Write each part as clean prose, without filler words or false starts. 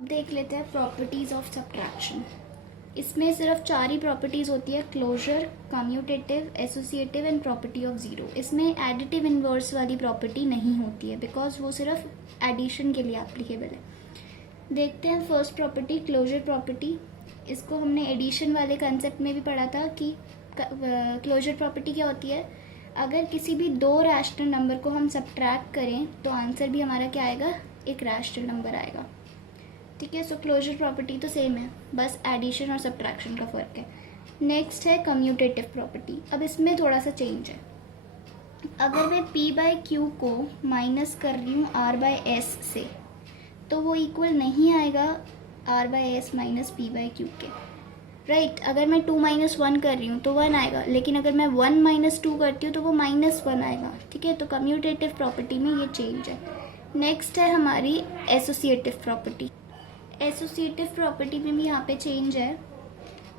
अब देख लेते हैं प्रॉपर्टीज़ ऑफ सब्ट्रैक्शन। इसमें सिर्फ 4 ही प्रॉपर्टीज़ होती है, closure, commutative, associative and property of zero. इसमें एडिटिव इन्वर्स वाली प्रॉपर्टी नहीं होती है बिकॉज वो सिर्फ एडिशन के लिए एप्लीकेबल है। देखते हैं फर्स्ट प्रॉपर्टी, क्लोजर प्रॉपर्टी। इसको हमने एडिशन वाले कंसेप्ट में भी पढ़ा था कि क्लोजर प्रॉपर्टी क्या होती है। अगर किसी भी दो रैशनल नंबर को हम सब्ट्रैक्ट करें तो आंसर भी हमारा क्या आएगा, एक रैशनल नंबर आएगा। ठीक है, सो क्लोजर प्रॉपर्टी तो सेम है, बस एडिशन और सब्ट्रैक्शन का फ़र्क है। नेक्स्ट है कम्यूटेटिव प्रॉपर्टी। अब इसमें थोड़ा सा चेंज है। अगर मैं p बाय क्यू को माइनस कर रही हूँ r बाय एस से, तो वो इक्वल नहीं आएगा r by s minus p by q के, राइट। अगर मैं 2 माइनस 1 कर रही हूँ तो 1 आएगा, लेकिन अगर मैं 1 माइनस 2 करती हूँ तो वो -1 आएगा। ठीक है, तो कम्यूटेटिव प्रॉपर्टी में ये चेंज है। नेक्स्ट है हमारी एसोसिएटिव प्रॉपर्टी। एसोसिएटिव प्रॉपर्टी में भी यहाँ पे चेंज है।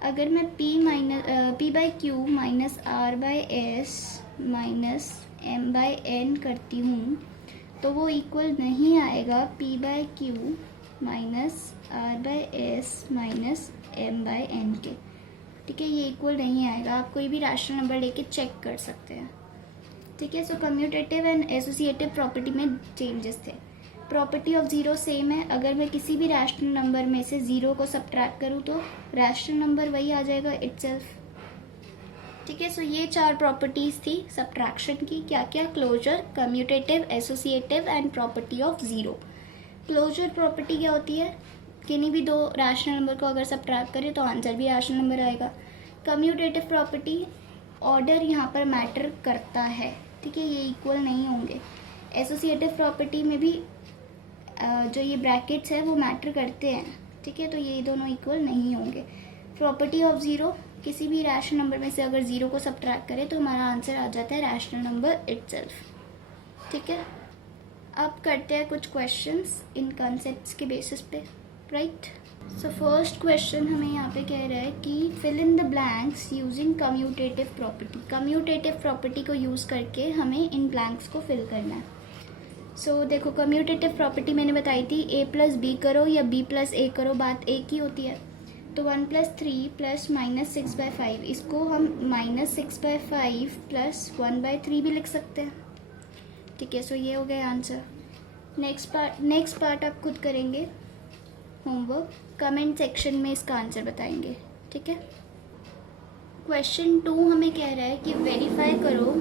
अगर मैं p by q minus r by s minus m by n करती हूँ तो वो इक्वल नहीं आएगा p by q minus r by s minus m by n के। ठीक है, ये इक्वल नहीं आएगा। आप कोई भी रैशनल नंबर लेके चेक कर सकते हैं। ठीक है, सो कम्यूटेटिव एंड एसोसिएटिव प्रॉपर्टी में चेंजेस थे। प्रॉपर्टी ऑफ ज़ीरो सेम है। अगर मैं किसी भी रैशनल नंबर में से ज़ीरो को सब्ट्रैक्ट करूँ तो रैशनल नंबर वही आ जाएगा इटसेल्फ। ठीक है, सो ये 4 प्रॉपर्टीज़ थी सब्ट्रैक्शन की। क्या क्या? Closure, commutative, associative and property of zero. Closure property क्या होती है? किन्हीं भी दो रैशनल नंबर को अगर सब्ट्रैक्ट करें तो आंसर भी रैशनल नंबर आएगा। कम्यूटेटिव प्रॉपर्टी, ऑर्डर यहाँ पर मैटर करता है। ठीक है, ये इक्वल नहीं होंगे। एसोसिएटिव प्रॉपर्टी में भी जो ये ब्रैकेट्स है वो मैटर करते हैं। ठीक है, तो ये दोनों इक्वल नहीं होंगे। प्रॉपर्टी ऑफ ज़ीरो, किसी भी रैशनल नंबर में से अगर ज़ीरो को सब्ट्रैक्ट करें तो हमारा आंसर आ जाता है रैशनल नंबर इटसेल्फ। ठीक है, अब करते हैं कुछ क्वेश्चंस इन कॉन्सेप्ट्स के बेसिस पे, राइट। सो फर्स्ट क्वेश्चन हमें यहाँ पे कह रहा है कि fill in the blanks using commutative property. Commutative property को यूज़ करके हमें इन ब्लैंक्स को फिल करना है। सो देखो, कम्यूटेटिव प्रॉपर्टी मैंने बताई थी, a प्लस बी करो या b प्लस a करो, बात एक ही होती है। तो 1 प्लस 3 प्लस माइनस 6/5, इसको हम -6/5 प्लस 1/3 भी लिख सकते हैं। ठीक है, सो ये हो गया आंसर। नेक्स्ट पार्ट आप खुद करेंगे होमवर्क, कमेंट सेक्शन में इसका आंसर बताएंगे। ठीक है, क्वेश्चन 2 हमें कह रहा है कि वेरीफाई करो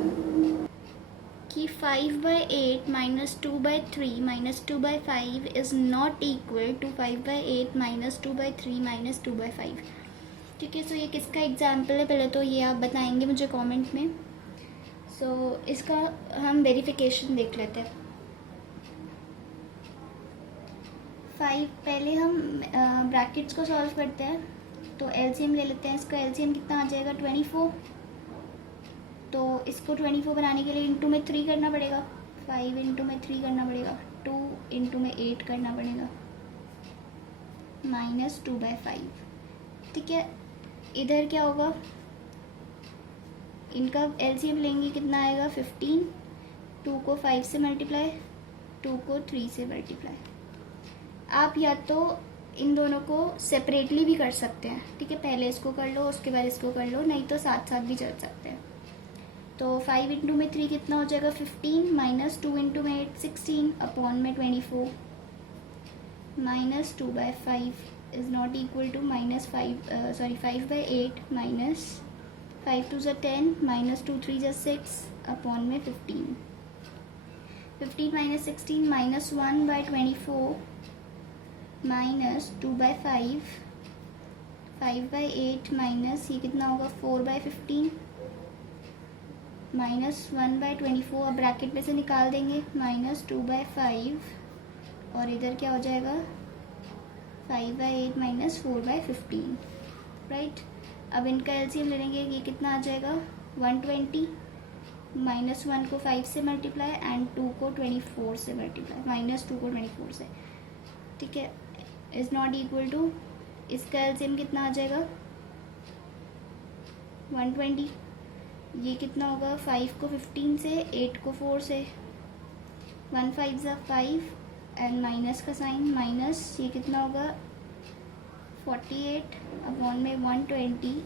कि 5/8 minus 2/3 minus 2/5 is not equal to 5/8 minus 2/3 minus 2/5। ठीक है, सो ये किसका एग्जाम्पल है पहले तो ये आप बताएंगे मुझे कमेंट में। सो इसका हम वेरिफिकेशन देख लेते हैं। पहले हम ब्रैकेट्स को सॉल्व करते हैं, तो एलसीएम ले लेते हैं। इसका एलसीएम कितना आ जाएगा, 24। तो इसको 24 बनाने के लिए इंटू में 3 करना पड़ेगा, 5 इंटू में 3 करना पड़ेगा, 2 इंटू में 8 करना पड़ेगा, -2/5। ठीक है, इधर क्या होगा, इनका एलसीएम लेंगे, कितना आएगा 15। 2 को 5 से मल्टीप्लाई, 2 को 3 से मल्टीप्लाई। आप या तो इन दोनों को सेपरेटली भी कर सकते हैं। ठीक है, पहले इसको कर लो उसके बाद इसको कर लो, नहीं तो साथ साथ भी चल सकते हैं। तो 5 इंटू में 3 कितना हो जाएगा, 15, माइनस 2 इंटू में 8 16 अपॉन में 24 -2/5 is not equal to -5/8 minus 5 2 10 minus 2 3 6 upon में 15 माइनस 16 माइनस 1/24 माइनस 2/5 5/8 माइनस ये कितना होगा 4/15 -1/24। अब ब्रैकेट में से निकाल देंगे, -2/5 और इधर क्या हो जाएगा 5/8 माइनस 4/15, राइट। अब इनका एलसीएम ले लेंगे, ये कितना आ जाएगा 120। -1 को 5 से मल्टीप्लाई एंड 2 को 24 से मल्टीप्लाई, -2 को 24 से। ठीक है, इज़ नॉट इक्वल टू, इसका एलसीएम कितना आ जाएगा 120। ये कितना होगा 5 को 15 से, 8 को 4 से, 1 5 ज़ा 5 एंड माइनस का साइन माइनस, ये कितना होगा 48 अपॉन में 120,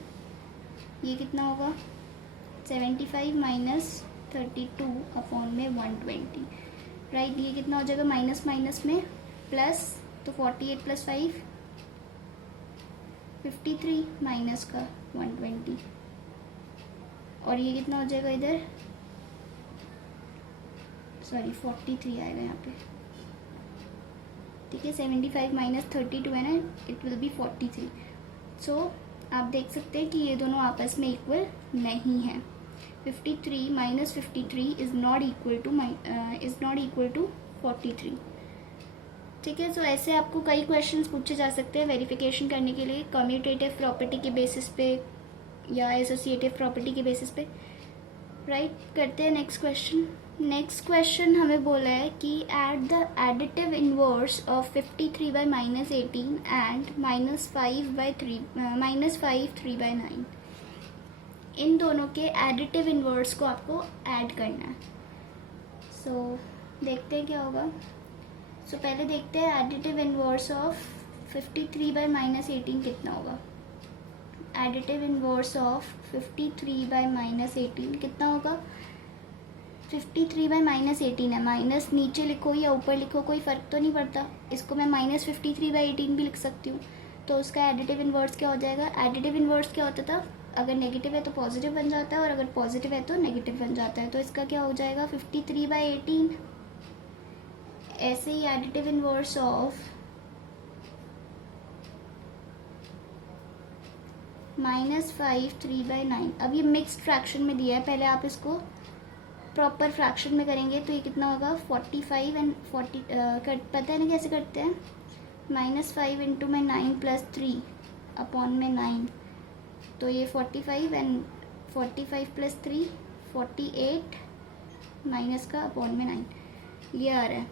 ये कितना होगा 75 माइनस 32 अपॉन में 120, राइट। ये कितना हो जाएगा माइनस माइनस में प्लस, तो 48 प्लस 5 53 माइनस का 120, और ये कितना हो जाएगा इधर, सॉरी 43 आएगा यहाँ पे, ठीक है। 75 माइनस 32 है ना, इट विल बी 43। सो आप देख सकते हैं कि ये दोनों आपस में इक्वल नहीं है। 53 minus 53 is not equal to 43, ठीक है। सो ऐसे आपको कई क्वेश्चंस पूछे जा सकते हैं वेरिफिकेशन करने के लिए, कम्यूटेटिव प्रॉपर्टी के बेसिस पे या एसोसिएटिव प्रॉपर्टी के बेसिस पे, राइट। करते हैं नेक्स्ट क्वेश्चन। नेक्स्ट क्वेश्चन हमें बोला है कि at the additive inverse of 53 by minus 18 and -5 3 by 9, इन दोनों के एडिटिव इनवर्स को आपको ऐड करना है। सो देखते हैं क्या होगा। सो पहले देखते हैं additive inverse of 53 by minus 18 कितना होगा। Additive inverse of 53 by minus 18 कितना होगा। 53 बाई माइनस 18 है, माइनस नीचे लिखो या ऊपर लिखो कोई फ़र्क तो नहीं पड़ता, इसको मैं माइनस 53 बाई 18 भी लिख सकती हूँ। तो उसका एडिटिव इनवर्स क्या हो जाएगा। एडिटिव इनवर्स क्या होता था, अगर नेगेटिव है तो पॉजिटिव बन जाता है और अगर पॉजिटिव है तो नेगेटिव बन जाता है। तो इसका क्या हो जाएगा 53 बाई 18। ऐसे ही एडिटिव इनवर्स ऑफ -5 3 बाई 9, अब ये मिक्स्ड फ्रैक्शन में दिया है, पहले आप इसको प्रॉपर फ्रैक्शन में करेंगे तो ये कितना होगा 45 एंड 40, पता है ना कैसे करते हैं, -5 इंटू में 9 प्लस 3 अपॉन में 9, तो ये 45 एंड 45 प्लस 3 48 माइनस का अपॉन में 9, ये आ रहा है।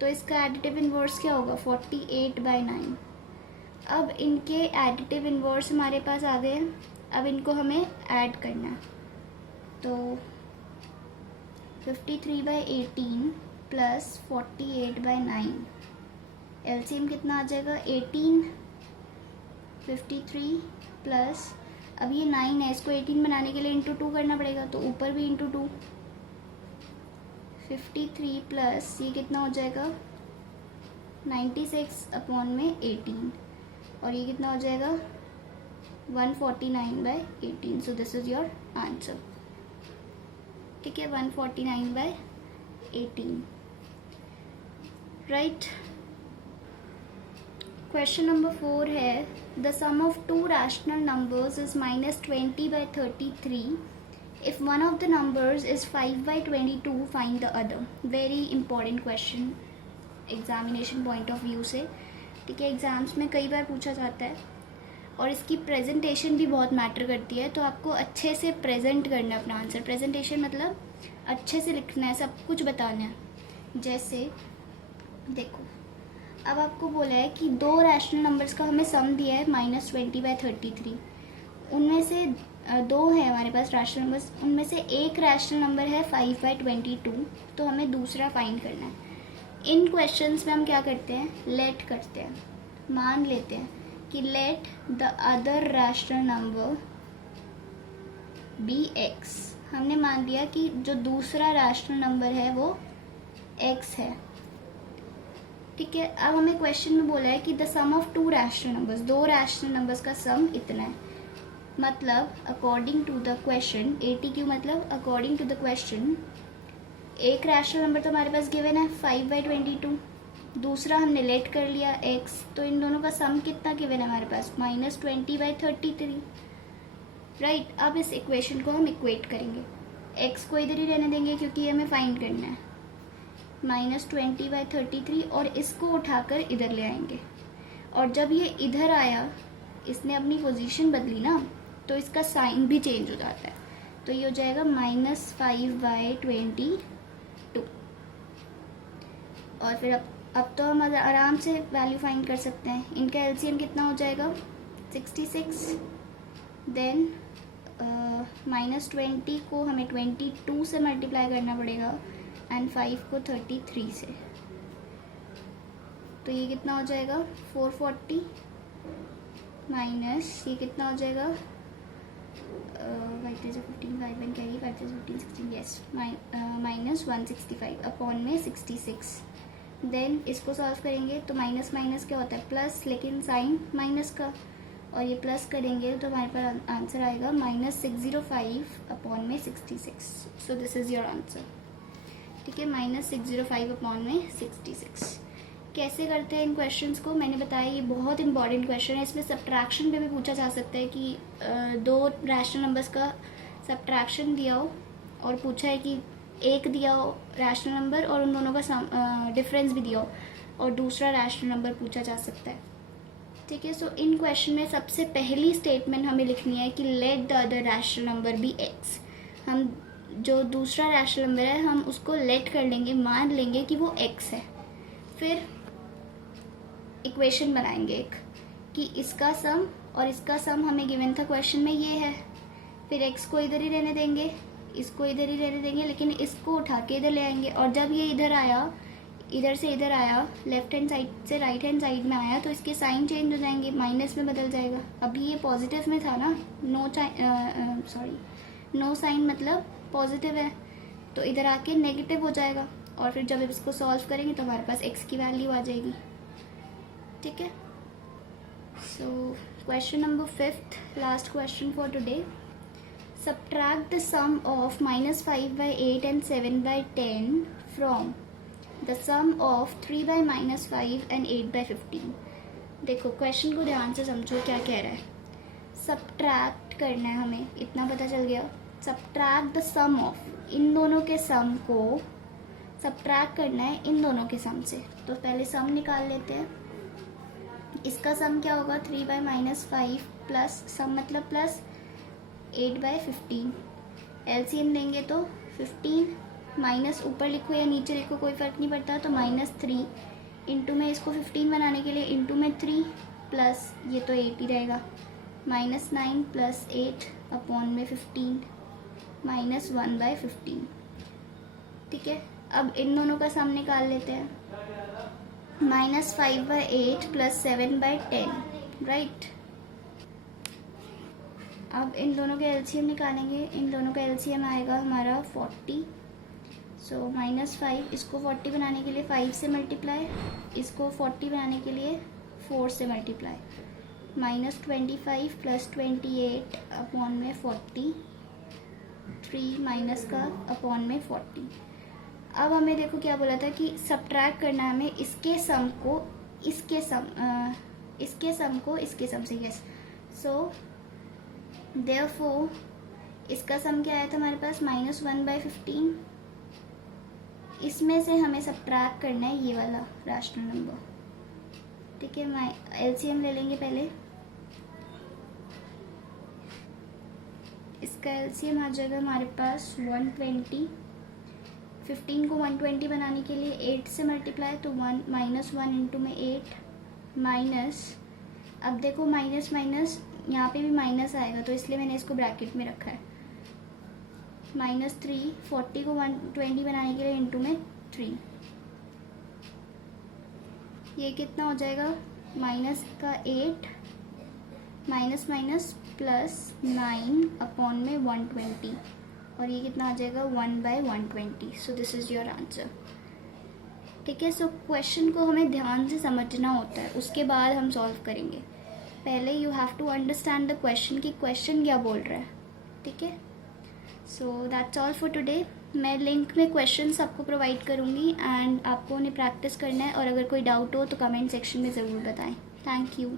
तो इसका एडिटिव इनवर्स क्या होगा 48 बाई 9। अब इनके एडिटिव इनवर्स हमारे पास आ गए, अब इनको हमें ऐड करना है। तो 53 बाई 18 प्लस 48 बाई 9, एलसीएम कितना आ जाएगा 18, 53 प्लस, अब ये 9 है, इसको 18 बनाने के लिए इंटू 2 करना पड़ेगा, तो ऊपर भी इंटू 2, 53 प्लस ये कितना हो जाएगा 96 अपॉन में 18, और ये कितना हो जाएगा 149 by 18। So this is your answer, ठीक है, 149 बाई 18, राइट। क्वेश्चन नंबर 4 है the sum of two rational numbers is -20 by 33 if one of the numbers is 5 by 22 find the other. Very important question examination point of view से, ठीक है, exams में कई बार पूछा जाता है और इसकी प्रेजेंटेशन भी बहुत मैटर करती है। तो आपको अच्छे से प्रेजेंट करना है अपना आंसर, प्रेजेंटेशन मतलब अच्छे से लिखना है, सब कुछ बताना है। जैसे देखो, अब आपको बोला है कि दो रैशनल नंबर्स का हमें सम दिया है -20 बाई 33, उनमें से दो है हमारे पास रैशनल नंबर्स, उनमें से एक रैशनल नंबर है 5 बाई 22, तो हमें दूसरा फाइंड करना है। इन क्वेश्चंस में हम क्या करते हैं, लेट करते हैं, मान लेते हैं कि let the other rational number be x. हमने मान लिया कि जो दूसरा रैशनल नंबर है वो एक्स है, ठीक है। अब हमें क्वेश्चन में बोला है कि the sum of two rational numbers, दो रैशनल नंबर्स का सम इतना है, मतलब according to the question, ATQ मतलब अकॉर्डिंग टू द क्वेश्चन, एक रैशनल नंबर तो हमारे पास गिवन है 5 बाई 22, दूसरा हमने लेट कर लिया x, तो इन दोनों का सम कितना गिवन है हमारे पास -20 बाई 33, राइट। अब इस इक्वेशन को हम इक्वेट करेंगे, x को इधर ही रहने देंगे क्योंकि हमें फाइंड करना है, -20 बाई 33, और इसको उठाकर इधर ले आएंगे, और जब ये इधर आया, इसने अपनी पोजीशन बदली ना, तो इसका साइन भी चेंज हो जाता है, तो ये हो जाएगा -5 बाई 22, और फिर अब तो हम आराम से वैल्यू फाइंड कर सकते हैं। इनका एलसीएम कितना हो जाएगा 66, देन -20 को हमें 22 से मल्टीप्लाई करना पड़ेगा एंड 5 को 33 से, तो ये कितना हो जाएगा 440 माइनस ये कितना हो जाएगा 5 3 15 5 1 कैरी 5 3 15 16 यस माइनस 165 अपॉन में 66। देन इसको सॉल्व करेंगे तो माइनस माइनस क्या होता है प्लस, लेकिन साइन माइनस का, और ये प्लस करेंगे तो हमारे पास आंसर आएगा -605 अपॉन में 66। So this is your answer. ठीक है, -605 अपॉन में 66। कैसे करते हैं इन क्वेश्चंस को मैंने बताया, ये बहुत इंपॉर्टेंट क्वेश्चन है। इसमें सब्ट्रैक्शन पे भी पूछा जा सकता है कि दो रैशनल नंबर्स का सब्ट्रैक्शन दिया हो और पूछा है कि एक दिया हो रैशनल नंबर और उन दोनों का डिफरेंस भी दिया हो और दूसरा रैशनल नंबर पूछा जा सकता है। ठीक है, सो इन क्वेश्चन में सबसे पहली स्टेटमेंट हमें लिखनी है कि let the other rational number be x. हम जो दूसरा रैशनल नंबर है हम उसको लेट कर लेंगे, मान लेंगे कि वो एक्स है। फिर इक्वेशन बनाएंगे एक कि इसका सम और इसका सम हमें गिवन था क्वेश्चन में ये है। फिर एक्स को इधर ही रहने देंगे, इसको इधर ही रहने देंगे, लेकिन इसको उठा के इधर ले आएंगे। और जब ये इधर आया, इधर से इधर आया, लेफ्ट हैंड साइड से राइट हैंड साइड में आया, तो इसके साइन चेंज हो जाएंगे, माइनस में बदल जाएगा। अभी ये पॉजिटिव में था ना, नो साइन मतलब पॉजिटिव है, तो इधर आके नेगेटिव हो जाएगा। और फिर जब इसको सॉल्व करेंगे तो हमारे पास एक्स की वैल्यू आ जाएगी। ठीक है, so question number 5th, last question for today. Subtract the sum of -5/8 and 7/10 from the sum of 3/-5 and 8/15। देखो क्वेश्चन को ध्यान से समझो क्या कह रहा है। सब्ट्रैक्ट करना है हमें, इतना पता चल गया। सब्ट्रैक्ट द सम ऑफ, इन दोनों के सम को सब्ट्रैक्ट करना है इन दोनों के सम से। तो पहले सम निकाल लेते हैं। इसका सम क्या होगा 3/-5 प्लस सम मतलब प्लस 8/15। एलसीएम लेंगे तो 15 माइनस ऊपर लिखो या नीचे लिखो कोई फ़र्क नहीं पड़ता, तो -3 इंटू में इसको 15 बनाने के लिए इंटू में 3 प्लस ये तो 8 ही रहेगा, -9 प्लस 8 अपॉन में 15 -1/15। ठीक है, अब इन दोनों का सम निकाल लेते हैं। -5/8 प्लस 7/10, राइट। अब इन दोनों के एलसीएम निकालेंगे। इन दोनों का एलसीएम आएगा हमारा 40। सो -5 इसको 40 बनाने के लिए 5 से मल्टीप्लाई, इसको 40 बनाने के लिए 4 से मल्टीप्लाई, -25 प्लस 28 अपॉन में 40, 3 माइनस का अपॉन में 40। अब हमें देखो क्या बोला था कि सब्ट्रैक्ट करना है हमें इसके सम को इसके सम से, यस। सो देयरफॉर इसका सम क्या आया था हमारे पास -1/15। इसमें से हमें सब्ट्रैक्ट करना है ये वाला रैशनल नंबर। ठीक है, मैं एलसीएम ले लेंगे पहले। इसका एलसीएम आ जाएगा हमारे पास 120। 15 को 120 बनाने के लिए 8 से मल्टीप्लाई, तो -1 इंटू में 8 माइनस, अब देखो माइनस माइनस यहाँ पे भी माइनस आएगा तो इसलिए मैंने इसको ब्रैकेट में रखा है, -3। 40 को 120 बनाने के लिए इंटू में 3, ये कितना हो जाएगा माइनस का 8 माइनस माइनस प्लस 9 अपॉन में 120, और ये कितना आ जाएगा 1/120। So this is your answer. ठीक है, सो क्वेश्चन को हमें ध्यान से समझना होता है, उसके बाद हम सॉल्व करेंगे। पहले you have to understand the question कि क्वेश्चन क्या बोल रहा है। ठीक है, so that's all for today. मैं लिंक में क्वेश्चन आपको प्रोवाइड करूँगी एंड आपको उन्हें प्रैक्टिस करना है, और अगर कोई डाउट हो तो कमेंट सेक्शन में ज़रूर बताएं। Thank you.